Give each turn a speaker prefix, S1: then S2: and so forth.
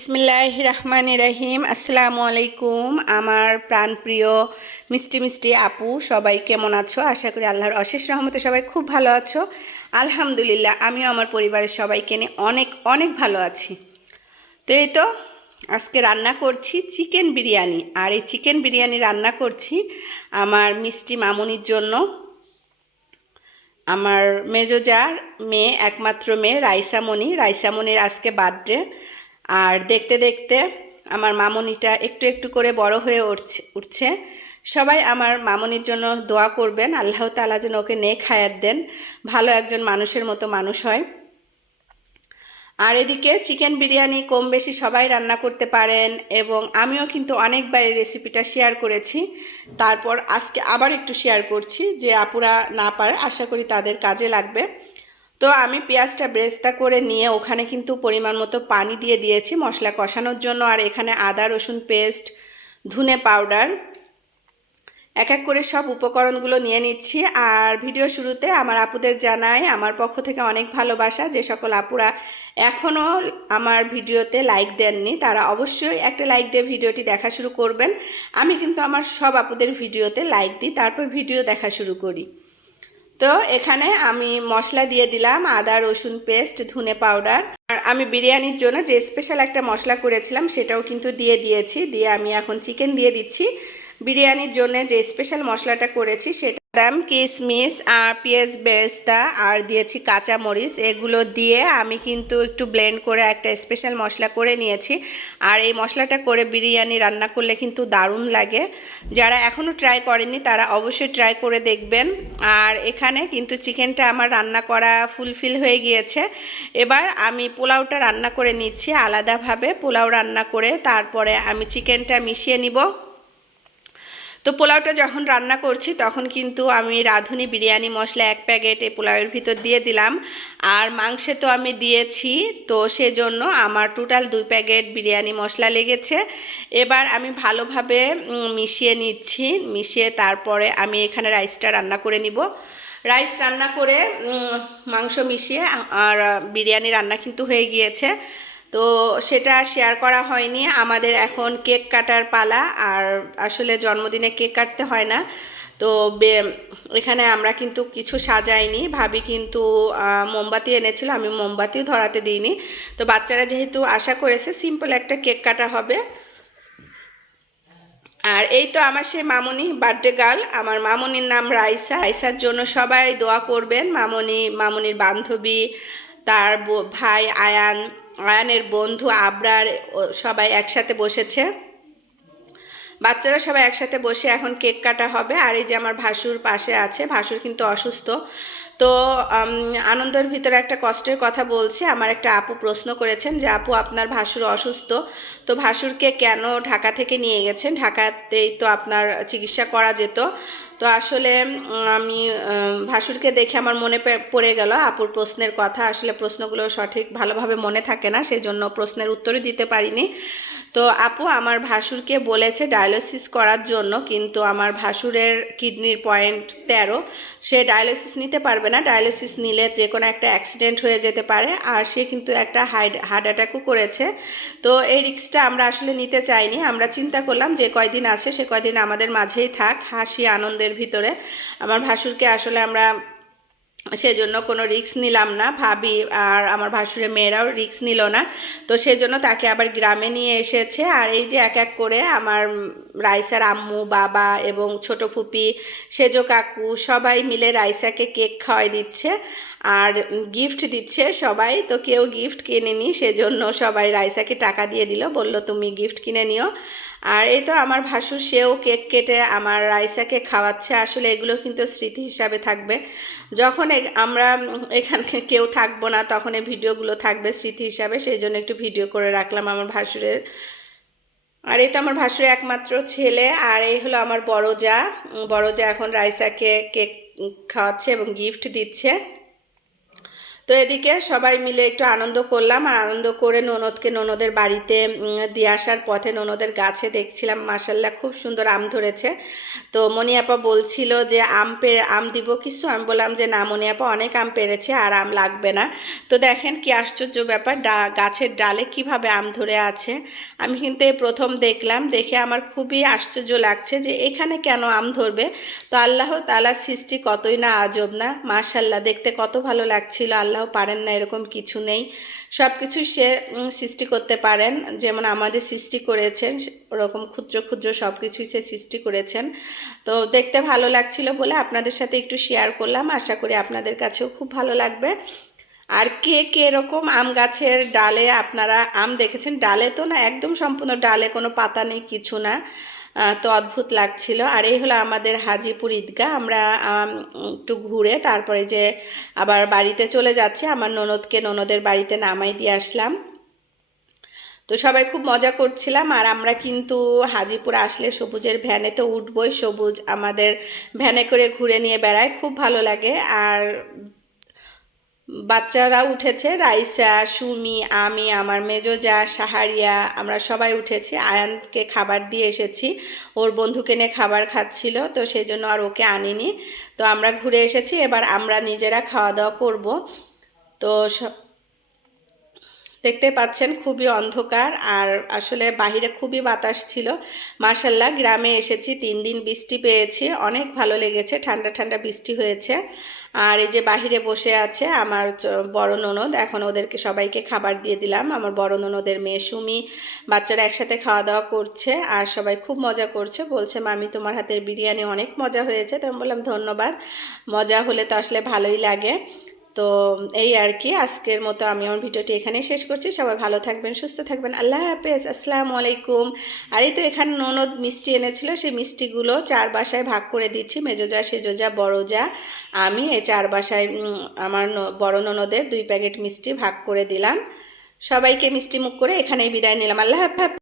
S1: বিসমিল্লাহ রহমান রাহিম। আসসালামু আলাইকুম, আমার প্রাণপ্রিয় মিষ্টি মিষ্টি আপু, সবাই কেমন আছো? আশা করি আল্লাহর অশেষ রহমতে সবাই খুব ভালো আছো। আলহামদুলিল্লাহ, আমিও আমার পরিবারের সবাইকে নিয়ে অনেক অনেক ভালো আছি। তো এই তো, আজকে রান্না করছি চিকেন বিরিয়ানি। আর এই চিকেন বিরিয়ানি রান্না করছি আমার মিষ্টি মামুনির জন্য। আমার মেজোজার মেয়ে, একমাত্র মেয়ে রাইসামণি রাইসামণির আজকে বার্থডে। আর দেখতে দেখতে আমার মামনিটা একটু একটু করে বড় হয়ে উঠছে উঠছে। সবাই আমার মামনির জন্য দোয়া করবেন, আল্লাহ তালা যেন ওকে নেক হায়াত দেন, ভালো একজন মানুষের মতো মানুষ হয়। আর এদিকে চিকেন বিরিয়ানি কম বেশি সবাই রান্না করতে পারেন এবং আমিও কিন্তু অনেকবার এই রেসিপিটা শেয়ার করেছি। তারপর আজকে আবার একটু শেয়ার করছি যে আপুরা না পারে, আশা করি তাদের কাজে লাগবে। তো আমি পেঁয়াজটা ব্রেস্তা করে নিয়ে ওখানে কিন্তু পরিমাণ মতো পানি দিয়ে দিয়েছি মশলা কষানোর জন্য। আর এখানে আদা, রসুন পেস্ট, ধুনে পাউডার এক এক করে সব উপকরণগুলো নিয়ে নিচ্ছি। আর ভিডিও শুরুতে আমার আপুদের জানাই, আমার পক্ষ থেকে অনেক ভালোবাসা। যে সকল আপুরা এখনও আমার ভিডিওতে লাইক দেননি, তারা অবশ্যই একটা লাইক দিয়ে ভিডিওটি দেখা শুরু করবেন। আমি কিন্তু আমার সব আপুদের ভিডিওতে লাইক দিই, তারপর ভিডিও দেখা শুরু করি। তো এখানে আমি মশলা দিয়ে দিলাম, আদা, রসুন পেস্ট, ধুনে পাউডার। আর আমি বিরিয়ানির জন্য যে স্পেশাল একটা মশলা করেছিলাম সেটাও কিন্তু দিয়ে দিয়েছি, দিয়ে আমি এখন চিকেন দিয়ে দিচ্ছি। বিরিয়ানির জন্য যে স্পেশাল মশলাটা করেছি সেটা দাম কিশমিশ আর পেঁয়াজ বেরেস্তা, আর দিয়েছি কাঁচা মরিচ এগুলো দিয়ে আমি কিন্তু একটু ব্লেন্ড করে একটা স্পেশাল মশলা করে নিয়েছি। আর এই মশলাটা করে বিরিয়ানি রান্না করলে কিন্তু দারুণ লাগে। যারা এখনও ট্রাই করেনি তারা অবশ্যই ট্রাই করে দেখবেন। আর এখানে কিন্তু চিকেনটা আমার রান্না করা ফুলফিল হয়ে গিয়েছে। এবার আমি পোলাওটা রান্না করে নিচ্ছি আলাদাভাবে। পোলাও রান্না করে তারপরে আমি চিকেনটা মিশিয়ে নিব। তো পোলাওটা যখন রান্না করছি, তখন কিন্তু আমি রাঁধুনি বিরিয়ানি মশলা এক প্যাকেট এই পোলাওয়ের ভিতর দিয়ে দিলাম। আর মাংসে তো আমি দিয়েছি, তো সেজন্য আমার টোটাল দুই প্যাকেট বিরিয়ানি মশলা লেগেছে। এবার আমি ভালোভাবে মিশিয়ে নিচ্ছি, মিশিয়ে তারপরে আমি এখানে রাইসটা রান্না করে নিব। রাইস রান্না করে মাংস মিশিয়ে, আর বিরিয়ানি রান্না কিন্তু হয়ে গিয়েছে। তো সেটা শেয়ার করা হয়নি। আমাদের এখন কেক কাটার পালা, আর আসলে জন্মদিনে কেক কাটতে হয় না। তো এখানে আমরা কিন্তু কিছু সাজাইনি। ভাবি কিন্তু মোমবাতি এনেছিল, আমি মোমবাতিও ধরাতে দিইনি। তো বাচ্চারা যেহেতু আশা করেছে সিম্পল একটা কেক কাটা হবে। আর এই তো আমার সেই মামনি বার্থডে গার্ল আমার মামনির নাম রাইসা। রাইসার জন্য সবাই দোয়া করবেন। মামনি, মামনির বান্ধবী তার ভাই আয়ান, আয়ানের বন্ধু আবরার সবাই একসাথে বসেছে। বাচ্চারা সবাই একসাথে বসে এখন কেক কাটা হবে। আর এই যে আমার ভাসুর পাশে আছে, ভাসুর কিন্তু অসুস্থ। তো আনন্দের ভিতরে একটা কষ্টের কথা বলছি। আমার একটা আপু প্রশ্ন করেছেন যে, আপু, আপনার ভাসুর অসুস্থ। তো ভাসুরকে কেন ঢাকা থেকে নিয়ে গেছেন? ঢাকাতেই তো আপনার চিকিৎসা করা যেত। তো আসলে আমি ভাসুরকে দেখে আমার মনে পড়ে গেল আপুর প্রশ্নের কথা। আসলে প্রশ্নগুলো সঠিক ভালোভাবে মনে থাকে না সেই জন্য প্রশ্নের উত্তরই দিতে পারিনি। তো আপু, আমার ভাসুরকে বলেছে ডায়ালিসিস করার জন্য, কিন্তু আমার ভাসুরের কিডনির পয়েন্ট তেরো, সে ডায়ালিসিস নিতে পারবে না। ডায়ালিসিস নিলে যে কোনো একটা অ্যাক্সিডেন্ট হয়ে যেতে পারে, আর সে কিন্তু একটা হাইড হার্ট অ্যাটাকও করেছে। তো এই রিক্সটা আমরা আসলে নিতে চাইনি। আমরা চিন্তা করলাম যে কয়দিন আছে, সে কয়দিন আমাদের মাঝেই থাক, হাসি আনন্দের ভিতরে। আমার ভাসুরকে আসলে আমরা সেজন্য কোনো রিক্স নিলাম না। ভাবি আর আমার ভাসুরের মেয়েরাও রিক্স নিল না। তো সেজন্য তাকে আবার গ্রামে নিয়ে এসেছে। আর এই যে এক এক করে আমার রাইসার আম্মু, বাবা এবং ছোট ফুপি, সেজো কাকু সবাই মিলে রাইসাকে কেক খাওয়াই দিচ্ছে। আর গিফট দিচ্ছে সবাই, তো কেউ গিফট কিনেনি, সেজন্য সবাই রাইসাকে টাকা দিয়ে দিল, বলল, তুমি গিফট কিনে নিও। আর এই তো আমার ভাসুর, সেও কেক কেটে আমার রাইসাকে খাওয়াচ্ছে। আসলে এগুলো কিন্তু স্মৃতি হিসাবে থাকবে। যখন আমরা এখানে কেউ থাকব না, তখন এই ভিডিওগুলো থাকবে স্মৃতি হিসাবে সেই জন্য একটু ভিডিও করে রাখলাম আমার ভাসুরের। আর এই তো আমার ভাসুরের একমাত্র ছেলে, আর এই হলো আমার বড় যা বড় যা এখন রাইসাকে কেক খাওয়াচ্ছে এবং গিফট দিচ্ছে। তো এদিকে সবাই মিলে একটু আনন্দ করলাম আর আনন্দ করে ননদকে ননদের বাড়িতে দিয়ে আসার পথে ননদের গাছে দেখছিলাম মাসাল্লাহ খুব সুন্দর আম ধরেছে। তো মনিয়াপা বলছিল যে আম পেরে, আম দিব কিছু? আমি বললাম যে না, মনিয়াপা অনেক আম পেরেছে আর আম লাগবে না। তো দেখেন কি আশ্চর্য ব্যাপার, ডা, গাছের ডালে কীভাবে আম ধরে আছে। আমি কিন্তু এই প্রথম দেখলাম, দেখে আমার খুবই আশ্চর্য লাগছে যে এখানে কেন আম ধরবে? তো আল্লাহ তালার সৃষ্টি কতই না আজব না? মাশাল্লাহ, দেখতে কত ভালো লাগছিল আল্লাহ। পারেন না, এরকম কিছু নেই। সব কিছু সে সৃষ্টি করতে পারেন। যেমন আমাদের সৃষ্টি করেছেন, ওরকম ক্ষুদ্র ক্ষুদ্র সব কিছুই সে সৃষ্টি করেছেন। তো দেখতে ভালো লাগছিল বলে আপনাদের সাথে একটু শেয়ার করলাম। আশা করি আপনাদের কাছেও খুব ভালো লাগবে। আর কে কে এরকম আম গাছের ডালে আপনারা আম দেখেছেন? ডালে তো না, একদম সম্পূর্ণ ডালে কোনো পাতা নেই, কিছু না। তো অদ্ভুত লাগছিল। আর এই হলো আমাদের হাজিপুর ঈদগাহ। আমরা একটু ঘুরে তারপরে যে আবার বাড়িতে চলে যাচ্ছে, আমার ননদকে ননদের বাড়িতে নামাই দিয়ে আসলাম। তো সবাই খুব মজা করছিলাম। আর আমরা কিন্তু হাজিপুর আসলে সবুজের ভ্যানে তো উঠবই। সবুজ আমাদের ভ্যানে করে ঘুরে নিয়ে বেড়ায়। খুব ভালো লাগে। আর বাচ্চারা উঠেছে, রাইসা, সুমি, আমি, আমার মেজো যা, সাহারিয়া, আমরা সবাই উঠেছি। আয়ানকে খাবার দিয়ে এসেছি। ওর বন্ধুকে নিয়ে খাবার খাচ্ছিল, তো সেই জন্য আর ওকে আনিনি। তো আমরা ঘুরে এসেছি, এবার আমরা নিজেরা খাওয়া দাওয়া করব। তো দেখতে পাচ্ছেন খুবই অন্ধকার আর আসলে বাহিরে খুবই বাতাস ছিল। মার্শাল্লাহ গ্রামে এসেছি, তিন দিন বৃষ্টি পেয়েছি, অনেক ভালো লেগেছে, ঠান্ডা ঠান্ডা বৃষ্টি হয়েছে। আর এই যে বাহিরে বসে আছে আমার বড় ননদ, এখন ওদেরকে সবাইকে খাবার দিয়ে দিলাম। আমার বড় ননদের মেয়ে সুমি, বাচ্চারা একসাথে খাওয়া দাওয়া করছে আর সবাই খুব মজা করছে। বলছে, মামি, তোমার হাতের বিরিয়ানি অনেক মজা হয়েছে। তো আমি বললাম, ধন্যবাদ। মজা হলে তো আসলে ভালোই লাগে। তো এই আর কি, আজকের মতো আমি আমার ভিডিওটি এখানেই শেষ করছি। সবাই ভালো থাকবেন, সুস্থ থাকবেন। আল্লাহ হাফেজ, আসসালামু আলাইকুম। আর এই তো এখানে ননদ মিষ্টি এনেছিল, সেই মিষ্টিগুলো চার বাসায় ভাগ করে দিচ্ছি, মেজোজা, সেজোজা সেজো যা বড় যা আমি এই চার বাসায় আমার বড় ননদের দুই প্যাকেট মিষ্টি ভাগ করে দিলাম। সবাইকে মিষ্টি মুখ করে এখানেই বিদায় নিলাম। আল্লাহ হাফেজ।